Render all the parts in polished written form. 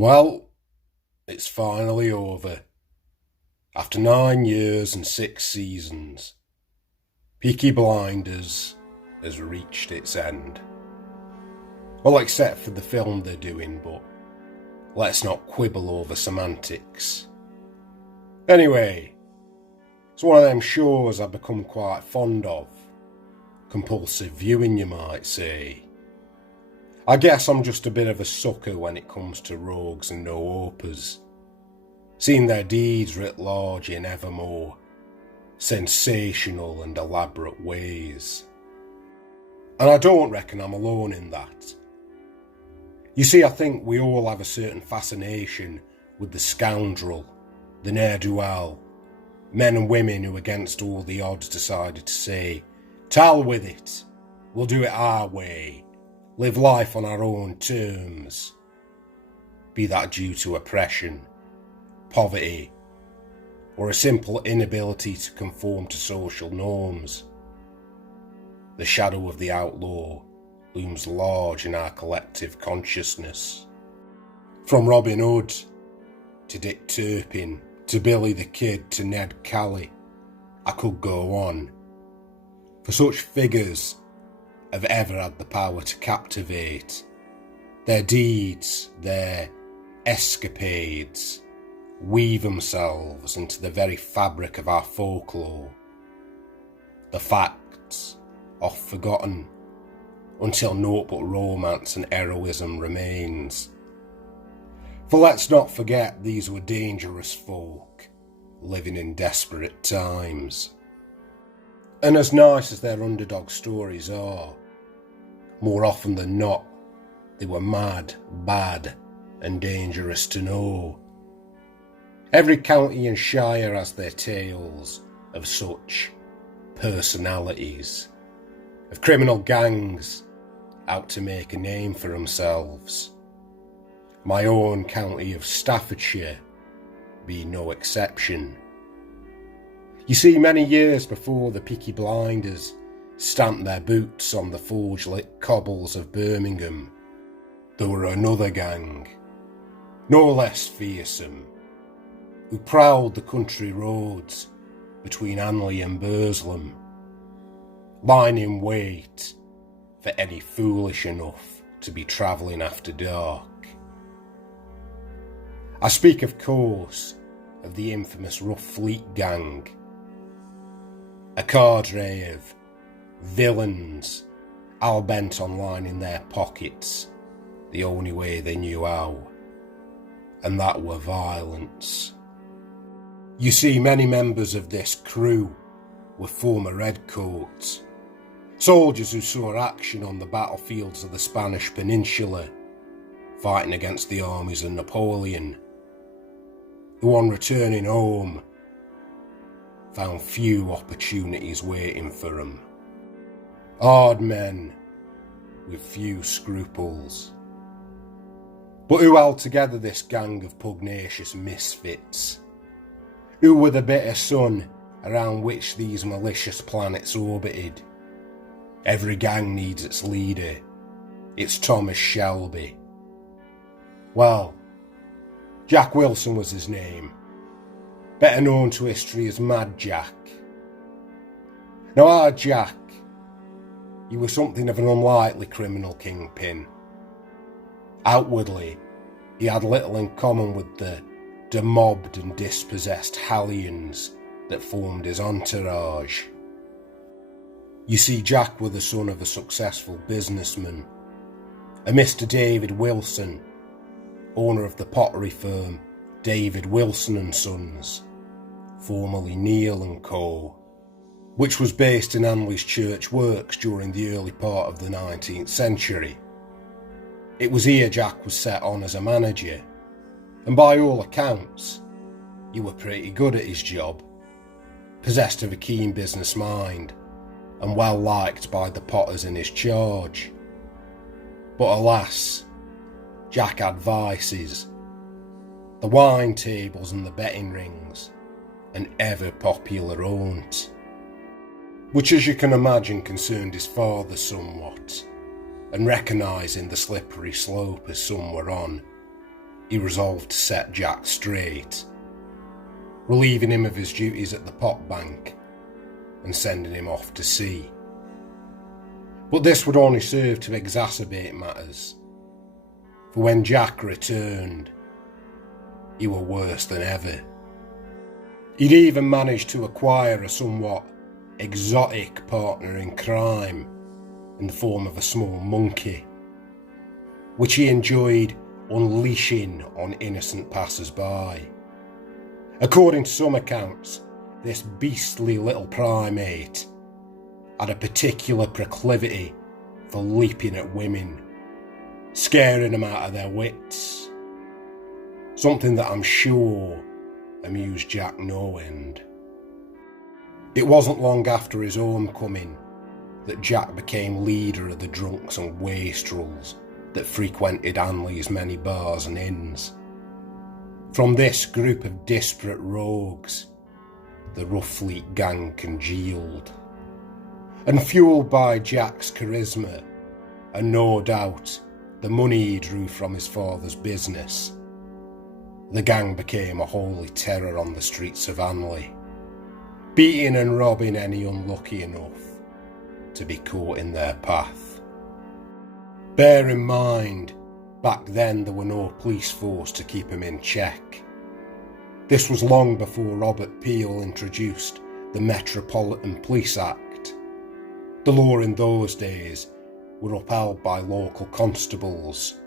Well, it's finally over. After 9 years and 6 seasons, Peaky Blinders has reached its end. Well, except for the film they're doing, but let's not quibble over semantics. Anyway, it's one of them shows I've become quite fond of. Compulsive viewing, you might say. I guess I'm just a bit of a sucker when it comes to rogues and no-opers, seeing their deeds writ large in ever more sensational and elaborate ways. And I don't reckon I'm alone in that. You see, I think we all have a certain fascination with the scoundrel, the ne'er-do-well, men and women who against all the odds decided to say, "T'hell with it, we'll do it our way, live life on our own terms," be that due to oppression, poverty, or a simple inability to conform to social norms. The shadow of the outlaw looms large in our collective consciousness. From Robin Hood to Dick Turpin to Billy the Kid to Ned Kelly, I could go on. For such figures have ever had the power to captivate. Their deeds, their escapades, weave themselves into the very fabric of our folklore. The facts, oft forgotten, until naught but romance and heroism remains. For let's not forget these were dangerous folk, living in desperate times. And as nice as their underdog stories are, more often than not, they were mad, bad, and dangerous to know. Every county and shire has their tales of such personalities, of criminal gangs out to make a name for themselves. My own county of Staffordshire being no exception. You see, many years before the Peaky Blinders stamped their boots on the forge-lit cobbles of Birmingham, there were another gang, no less fearsome, who prowled the country roads between Hanley and Burslem, lying in wait for any foolish enough to be travelling after dark. I speak, of course, of the infamous Rough Fleet gang, a cadre of villains, all bent on lining their pockets the only way they knew how, and that were violence. You see, many members of this crew were former redcoats, soldiers who saw action on the battlefields of the Spanish Peninsula, fighting against the armies of Napoleon, who on returning home found few opportunities waiting for them. Hard men with few scruples, but who held together this gang of pugnacious misfits, who were the bitter sun around which these malicious planets orbited. Every gang needs its leader, its Thomas Shelby. Well, Jack Wilson was his name, better known to history as Mad Jack. Now our Jack, he was something of an unlikely criminal kingpin. Outwardly, he had little in common with the demobbed and dispossessed hellions that formed his entourage. You see, Jack was the son of a successful businessman, a Mr. David Wilson, owner of the pottery firm David Wilson and Sons, formerly Neil and Co., which was based in Hanley's Church Works during the early part of the 19th century. It was here Jack was set on as a manager, and by all accounts, he was pretty good at his job, possessed of a keen business mind, and well liked by the potters in his charge. But alas, Jack had vices, the wine tables and the betting rings, an ever popular haunt, which as you can imagine concerned his father somewhat, and recognising the slippery slope as some were on, he resolved to set Jack straight, relieving him of his duties at the pot bank and sending him off to sea. But this would only serve to exacerbate matters, for when Jack returned, he were worse than ever. He'd even managed to acquire a somewhat exotic partner in crime in the form of a small monkey, which he enjoyed unleashing on innocent passers-by. According to some accounts, this beastly little primate had a particular proclivity for leaping at women, scaring them out of their wits, something that I'm sure amused Jack no end. It wasn't long after his homecoming that Jack became leader of the drunks and wastrels that frequented Hanley's many bars and inns. From this group of disparate rogues, the Rough Fleet gang congealed. And fueled by Jack's charisma, and no doubt the money he drew from his father's business, the gang became a holy terror on the streets of Hanley, beating and robbing any unlucky enough to be caught in their path. Bear in mind, back then there were no police force to keep him in check. This was long before Robert Peel introduced the Metropolitan Police Act. The law in those days were upheld by local constables,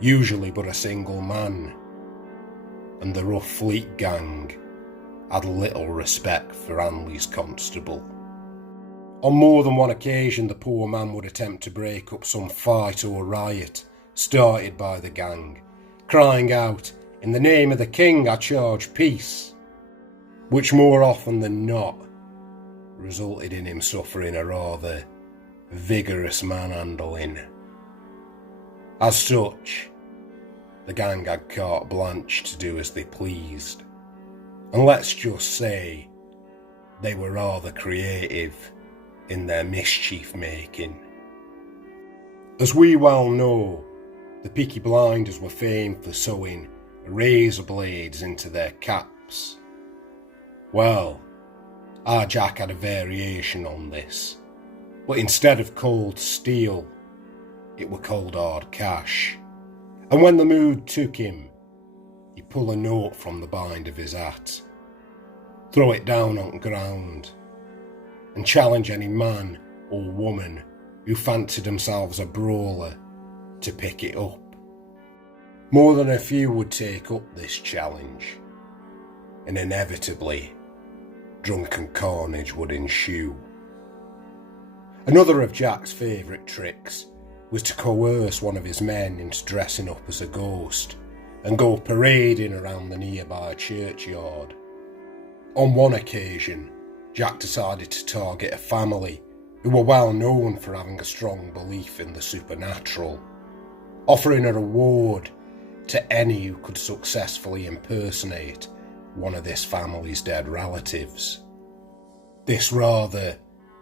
usually but a single man, and the Rough Fleet gang had little respect for Hanley's constable. On more than one occasion, the poor man would attempt to break up some fight or riot started by the gang, crying out, "In the name of the king, I charge peace," which more often than not resulted in him suffering a rather vigorous manhandling. As such, the gang had carte blanche to do as they pleased, and let's just say they were rather creative in their mischief making. As we well know, the Peaky Blinders were famed for sewing razor blades into their caps. Well, our Jack had a variation on this, but instead of cold steel, it were cold hard cash. And when the mood took him, he'd pull a note from the bind of his hat, throw it down on the ground, and challenge any man or woman who fancied themselves a brawler to pick it up. More than a few would take up this challenge, and inevitably, drunken carnage would ensue. Another of Jack's favourite tricks was to coerce one of his men into dressing up as a ghost and go parading around the nearby churchyard. On one occasion, Jack decided to target a family who were well known for having a strong belief in the supernatural, offering a reward to any who could successfully impersonate one of this family's dead relatives. This rather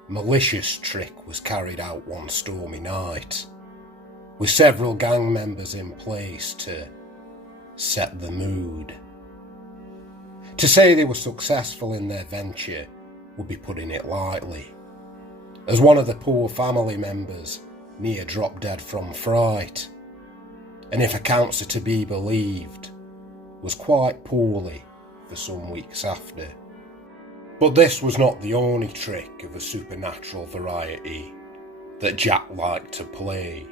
malicious trick was carried out one stormy night, with several gang members in place to set the mood. To say they were successful in their venture would be putting it lightly, as one of the poor family members near dropped dead from fright, and if accounts are to be believed, was quite poorly for some weeks after. But this was not the only trick of a supernatural variety that Jack liked to play.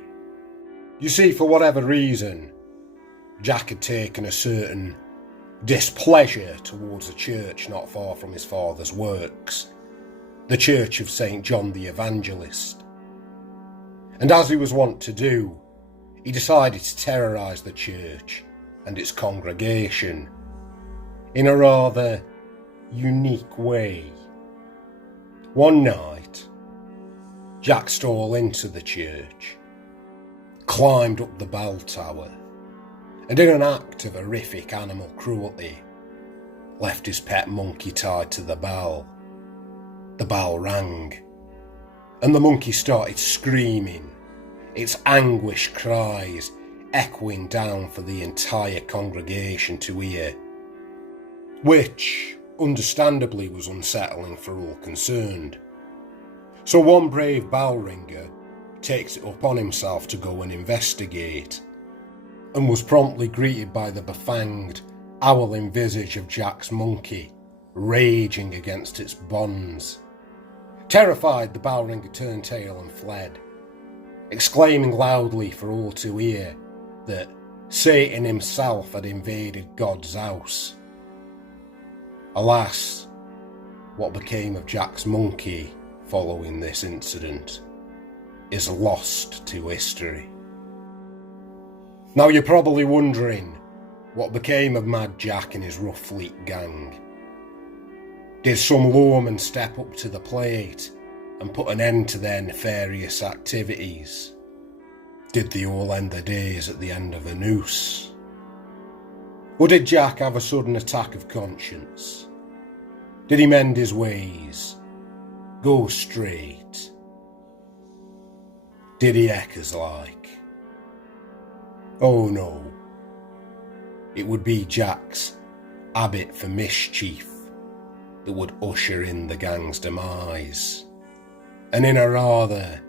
You see, for whatever reason, Jack had taken a certain displeasure towards a church not far from his father's works, the Church of St. John the Evangelist. And as he was wont to do, he decided to terrorise the church and its congregation in a rather unique way. One night, Jack stole into the church, climbed up the bell tower, and in an act of horrific animal cruelty, left his pet monkey tied to the bell. The bell rang, and the monkey started screaming, its anguished cries echoing down for the entire congregation to hear, which, understandably, was unsettling for all concerned. So one brave bell ringer takes it upon himself to go and investigate, and was promptly greeted by the befanged, owling visage of Jack's monkey, raging against its bonds. Terrified, the bell ringer turned tail and fled, exclaiming loudly for all to hear that Satan himself had invaded God's house. Alas, what became of Jack's monkey following this incident is lost to history. Now you're probably wondering what became of Mad Jack and his rough fleet gang. Did some lawman step up to the plate and put an end to their nefarious activities? Did they all end their days at the end of a noose? Or did Jack have a sudden attack of conscience? Did he mend his ways? Go straight? Did he eckers like? Oh no. It would be Jack's habit for mischief that would usher in the gang's demise, and in a rather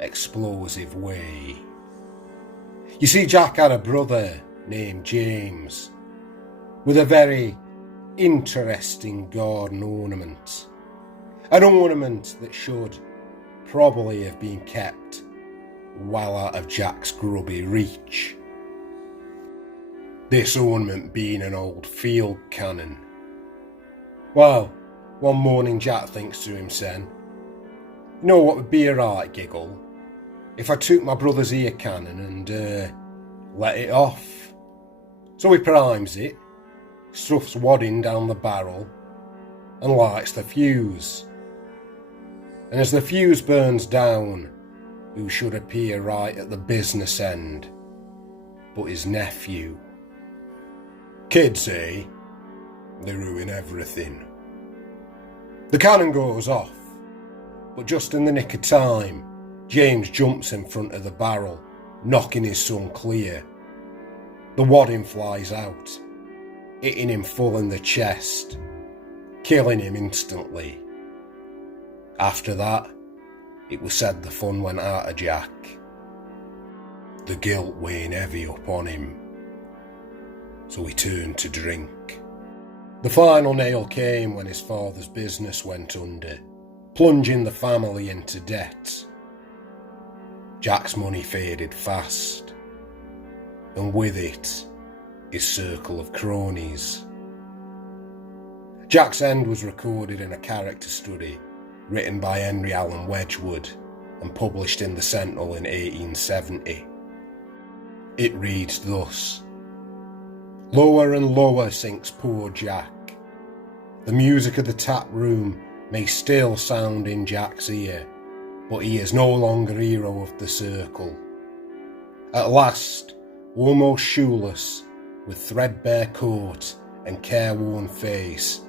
explosive way. You see, Jack had a brother named James, with a very interesting garden ornament. An ornament that should probably have been kept well out of Jack's grubby reach. This ornament being an old field cannon. Well, one morning Jack thinks to himself, you know what would be a right giggle? If I took my brother's ear cannon and let it off. So he primes it, stuffs wadding down the barrel, and lights the fuse. And as the fuse burns down, who should appear right at the business end but his nephew? Kids, eh? They ruin everything. The cannon goes off, but just in the nick of time, James jumps in front of the barrel, knocking his son clear. The wadding flies out, hitting him full in the chest, killing him instantly. After that, it was said the fun went out of Jack, the guilt weighing heavy upon him, so he turned to drink. The final nail came when his father's business went under, plunging the family into debt. Jack's money faded fast, and with it, his circle of cronies. Jack's end was recorded in a character study written by Henry Allen Wedgwood and published in the Sentinel in 1870. It reads thus: Lower and lower sinks poor Jack. The music of the tap room may still sound in Jack's ear, but he is no longer hero of the circle. At last, almost shoeless, with threadbare coat and careworn face,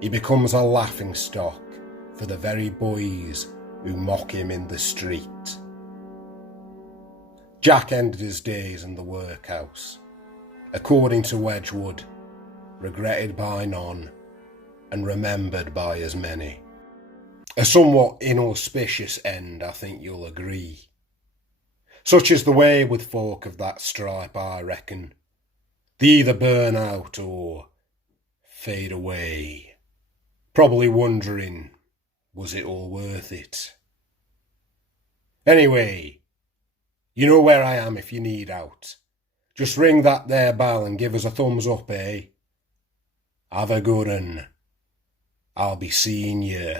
he becomes a laughingstock for the very boys who mock him in the street. Jack ended his days in the workhouse, according to Wedgwood, regretted by none and remembered by as many. A somewhat inauspicious end, I think you'll agree. Such is the way with folk of that stripe, I reckon. They either burn out or fade away, probably wondering, was it all worth it? Anyway, you know where I am if you need out. Just ring that there bell and give us a thumbs up, eh? Have a good 'un. I'll be seeing you.